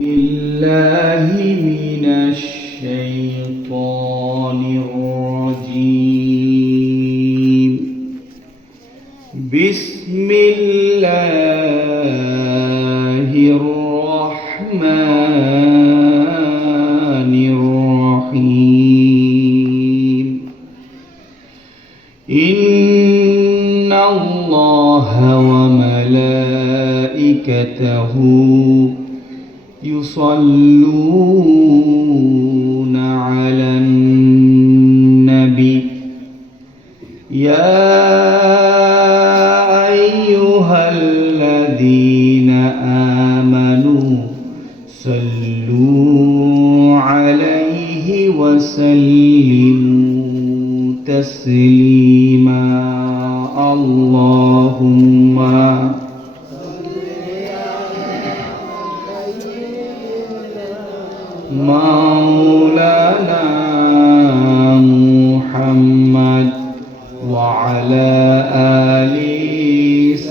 بالله من الشيطان الرجيم. بسم الله الرحمن الرحيم. إن الله وملائكته يصلون على النبي يا أيها الذين آمنوا صلوا عليه وسلموا تسليما. اللهم مولانا محمد وعلى آل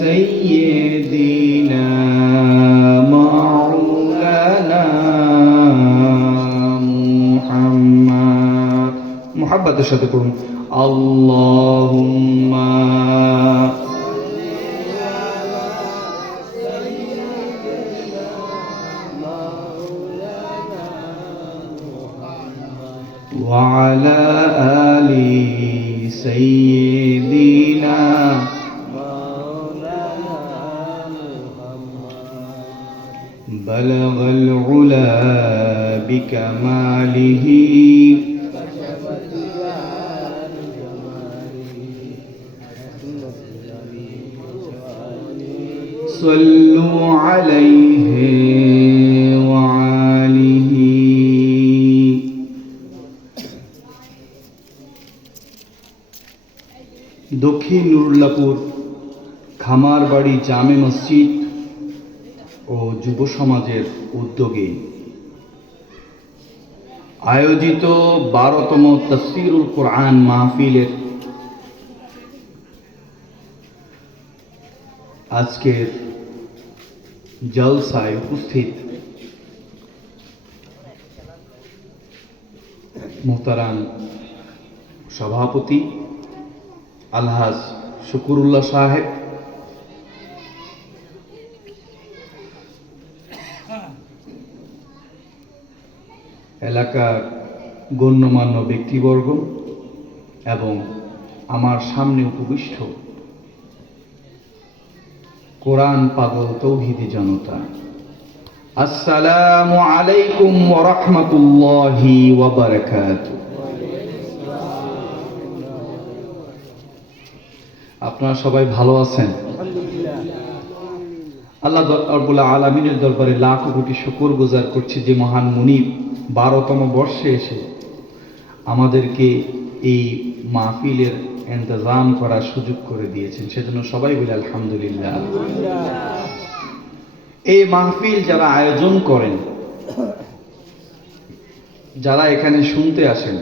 سيدنا مولانا محمد. محبة شدكم. اللهم وعلى آل سيدنا بلغ العلا بكماله صلوا عليه وآله. দক্ষিণ নুরুল্লাপুর খামারবাড়ি জামে মসজিদ ও যুব সমাজের উদ্যোগে আয়োজিত 12তম তাফসীরুল কোরআন মাহফিলের আজকের জলসায় উপস্থিত মোহতারাম সভাপতি আলহাজ শুকুরুল্লাহ সাহেব, এলাকার গণ্যমান্য ব্যক্তিবর্গ এবং আমার সামনে উপবিষ্ট কোরআন পাগল তৌহিদি জনতা, আসসালামু আলাইকুম ওয়া রাহমাতুল্লাহি ওয়া বারাকাতুহু। আপনারা সবাই ভালো আছেন? আল্লাহ রাব্বুল আলামিনের দরবারে লাখ কোটি শুকর গুজার করছি যে মহান মুনিব 12তম বর্ষে এসে আমাদেরকে এই মাহফিলের ইন্তজাম করার সুযোগ করে দিয়েছেন, সেজন্য সবাই বলে আলহামদুলিল্লাহ। এই মাহফিল যারা আয়োজন করেন, যারা এখানে শুনতে আসেন,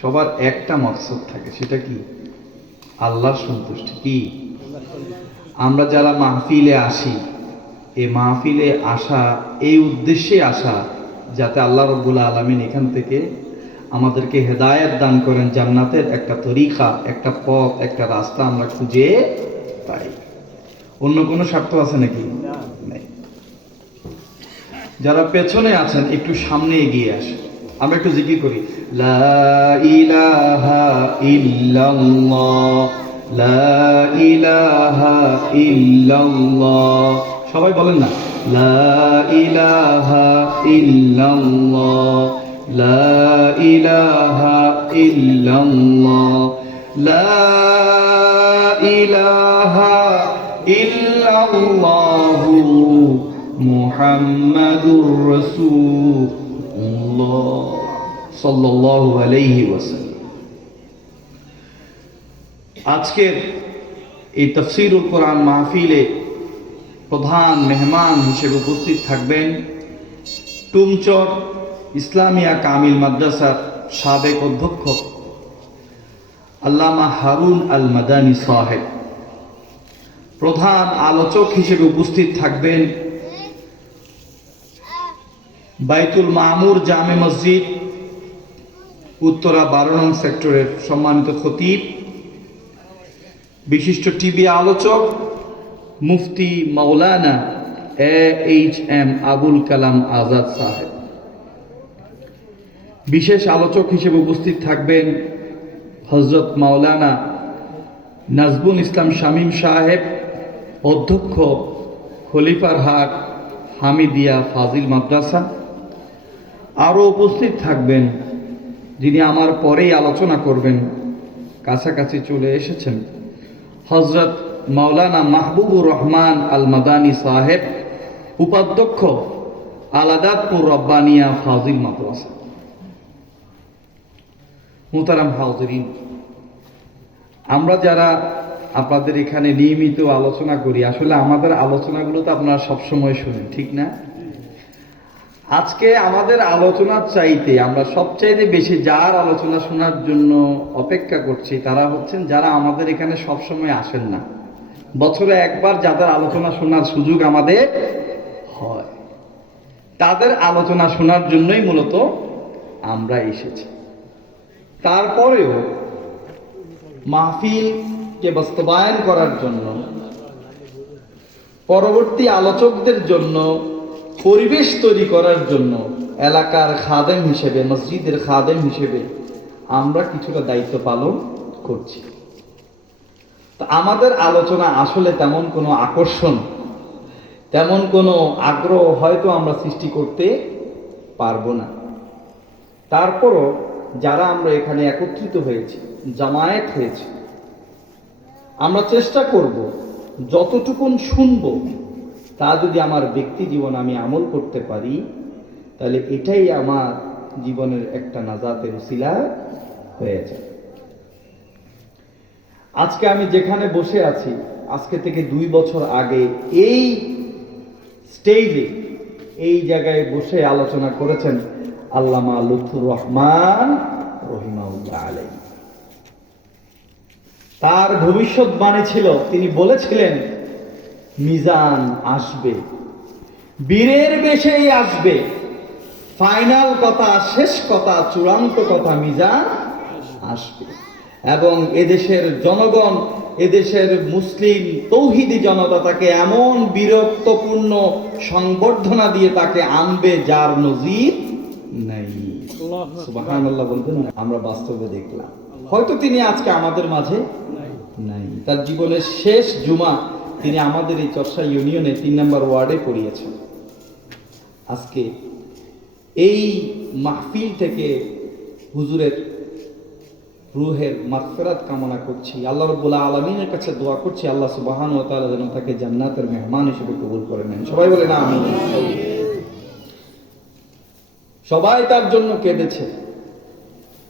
সবার একটা মকসদ থাকে, সেটা কি? আল্লাহর সন্তুষ্টি। কি আমরা যারা মাহফিলে আসি, এই মাহফিলে আসা এই উদ্দেশ্যে আসা যাতে আল্লাহ রাব্বুল আলামিন এখান থেকে আমাদেরকে হেদায়েত দান করেন, জান্নাতের একটা তরিকা, একটা পথ, একটা রাস্তা আমরা খুঁজে পাই। অন্য কোনো স্বার্থ আছে নাকি? নেই। যারা পেছনে আছেন একটু সামনে এগিয়ে আসেন, আমরা একটু জিকির করি, লা ইলাহা ইল্লাল্লাহ, লা ইলাহা ইল্লাল্লাহ। সবাই বলেন না, লা ইলাহা ইল্লাল্লাহ, লা ইলাহা ইল্লাল্লাহ, লা ইলাহা ইল্লাল্লাহু মুহাম্মাদুর রাসূলুল্লাহ সাল্লাল্লাহু আলাইহি ওয়াসাল্লাম। আজকের এই তাফসীরুল কোরআন মাহফিলে প্রধান মেহমান হিসেবে উপস্থিত থাকবেন টুমচর ইসলামিয়া কামিল মাদ্রাসার সাবেক অধ্যক্ষ আল্লামা হারুন আল মাদানী সাহেব। প্রধান আলোচক হিসেবে উপস্থিত থাকবেন বাইতুল মামুর জামে মসজিদ উত্তরা 12 নং সেক্টরের সম্মানিত খতিব, বিশিষ্ট টিভি আলোচক মুফতি মাওলানা AHM আবুল কালাম আজাদ সাহেব। বিশেষ আলোচক হিসেবে উপস্থিত থাকবেন হযরত মাওলানা নাজবুল ইসলাম শামীম সাহেব, অধ্যক্ষ খলিফার হাট হামিদিয়া ফাজিল মাদ্রাসা। আরও উপস্থিত থাকবেন যিনি আমার পরেই আলোচনা করবেন, কাছাকাছি চলে এসেছেন, হযরত মাওলানা মাহবুবুর রহমান আল মাদানী সাহেব, উপাধ্যক্ষ আলাদাতপুর রব্বানিয়া ফাজিল মাদ্রাসা। মুহতারাম হাজিরিন, আমরা যারা আপনাদের এখানে নিয়মিত আলোচনা করি, আসলে আমাদের আলোচনাগুলো তো আপনারা সবসময় শুনেন, ঠিক না? আজকে আমাদের আলোচনার চাইতে আমরা সবচাইতে বেশি যার আলোচনা শোনার জন্য অপেক্ষা করছি তারা হচ্ছেন যারা আমাদের এখানে সবসময় আসেন না। বছরে একবার যাদের আলোচনা শোনার সুযোগ আমাদের হয়, তাদের আলোচনা শোনার জন্যই মূলত আমরা এসেছি। তারপরেও মাহফিলকে বাস্তবায়ন করার জন্য, পরবর্তী আলোচকদের জন্য পরিবেশ তৈরি করার জন্য এলাকার খাদেম হিসেবে, মসজিদের খাদেম হিসেবে আমরা কিছুটা দায়িত্ব পালন করছি। তো আমাদের আলোচনা আসলে তেমন কোনো আকর্ষণ, তেমন কোনো আগ্রহ হয়তো আমরা সৃষ্টি করতে পারবো না। তারপরও যারা আমরা এখানে একত্রিত হয়েছি, জামায়াত হয়েছে, আমরা চেষ্টা করব যতটুকুন শুনবো তা যদি আমার ব্যক্তি জীবন আমি আমল করতে পারি, তাহলে এটাই আমার জীবনের একটা নাজাতের উসিলা হয়ে যায়। আজকে আমি যেখানে বসে আছি, আজকে থেকে 2 বছর আগে এই স্টেজে, এই জায়গায় বসে আলোচনা করেছেন আল্লামা লুৎফুর রহমান রহিমাহুল্লাহ আলাইহি। তার ভবিষ্যৎবাণী ছিল, তিনি বলেছিলেন মিজান আসবে, বীরের বেশেই আসবে, ফাইনাল কথা, শেষ কথা, চূড়ান্ত কথা, মিজান আসবে। এবং এদেশের জনগণ, এদেশের মুসলিম তৌহিদি জনতা তাকে এমন বীরত্বপূর্ণ সংবর্ধনা দিয়ে তাকে আনবে যার নজির নাই। সুবহানাল্লাহ বলতেন, আমরা বাস্তবে দেখলাম। হয়তো তিনি আজকে আমাদের মাঝে নাই। তার জীবনের শেষ জুমা তিনি আমাদের এই চরসা ইউনিয়নে 3 নম্বর ওয়ার্ডে পড়িয়েছেন। আজকে এই মাহফিল থেকে হুজুরের রুহের মাগফিরাত কামনা করছি, আল্লাহ রাব্বুল আলামিনের কাছে দোয়া করছি আল্লাহ সুবহানাহু ওয়া তাআলা যেন তাকে জান্নাতের মেহমান হিসেবে কবুল করে নেন। সবাই বলেন আমিন। সবাই তার জন্য কেঁদেছে।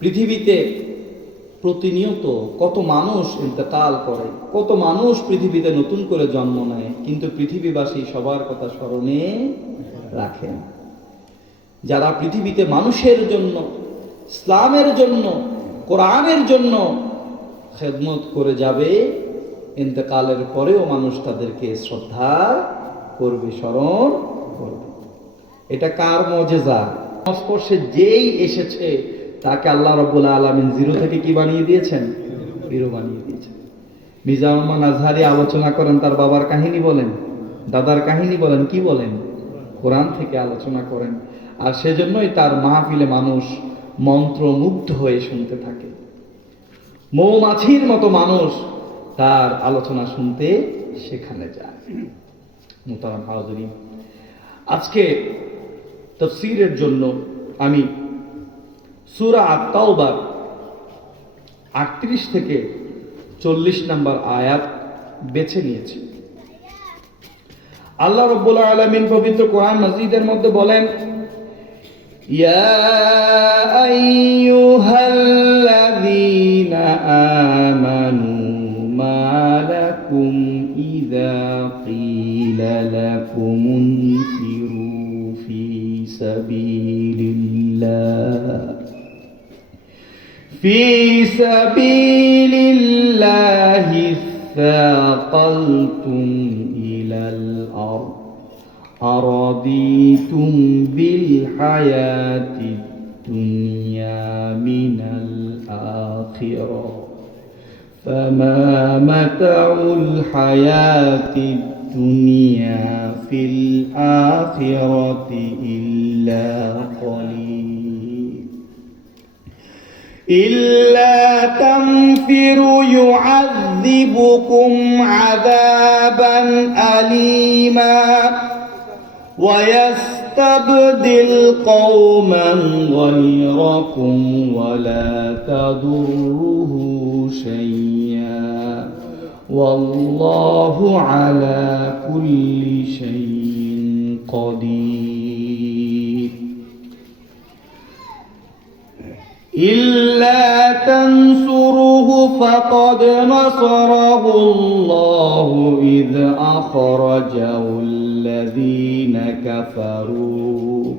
পৃথিবীতে প্রতিনিয়ত কত মানুষ ইন্তেকাল করে, কত মানুষ পৃথিবীতে নতুন করে জন্ম নেয়, কিন্তু পৃথিবীবাসী সবার কথা স্মরণে রাখেন। যারা পৃথিবীতে মানুষের জন্য, ইসলামের জন্য, কোরআনের জন্য খেদমত করে যাবে, ইন্তেকালের পরেও মানুষ তাদেরকে শ্রদ্ধা করবে, স্মরণ করবে। এটা কার মুজিজা? সংস্পর্শে যেই এসেছে তাকে আল্লাহ রাব্বুল আলামিন জিরো থেকে কি বানিয়ে দিয়েছেন? হিরো বানিয়ে দিয়েছেন। মির্জা রহমান আজহারি আলোচনা করেন, তার বাবার কাহিনী বলেন, দাদার কাহিনী বলেন, কি বলেন? কোরআন থেকে আলোচনা করেন। আর সেজন্যই তার মাহফিলে মানুষ মন্ত্রমুগ্ধ হয়ে শুনতে থাকে। মৌমাছির মতো মানুষ তার আলোচনা শুনতে সেখানে যায়। মুহতারাম হাজিরিন, আজকে তাফসীরের জন্য আমি সূরা আত-তাওবার 38 থেকে 40 নম্বর আয়াত বেছে নিয়েছি। আল্লাহ রাব্বুল আলামিন পবিত্র কোরআন মাজিদের মধ্যে বলেন, ইয়া আইয়ুহাল্লাযীনা আমানু মা লাকুম ইযা ক্বিলা লাকুম ইনফিরু ফি সাবিলিল্লাহি সাকালতুম ইলাল আরদ أرضيتم بالحياة الدنيا من الآخرة فما متاع الحياة الدنيا في الآخرة إلا قليل إلا تنفروا يعذبكم عذابا أليما ويستبدل قوما غيركم ولا تضره شيئا والله على كل شيء قدير إلا تنصروه فقد نصره الله إذ أخرجه الذين كفروا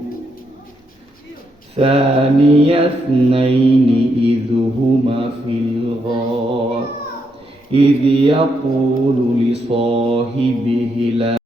ثاني اثنين إذ هما في الغار إذ يقول لصاحبه لا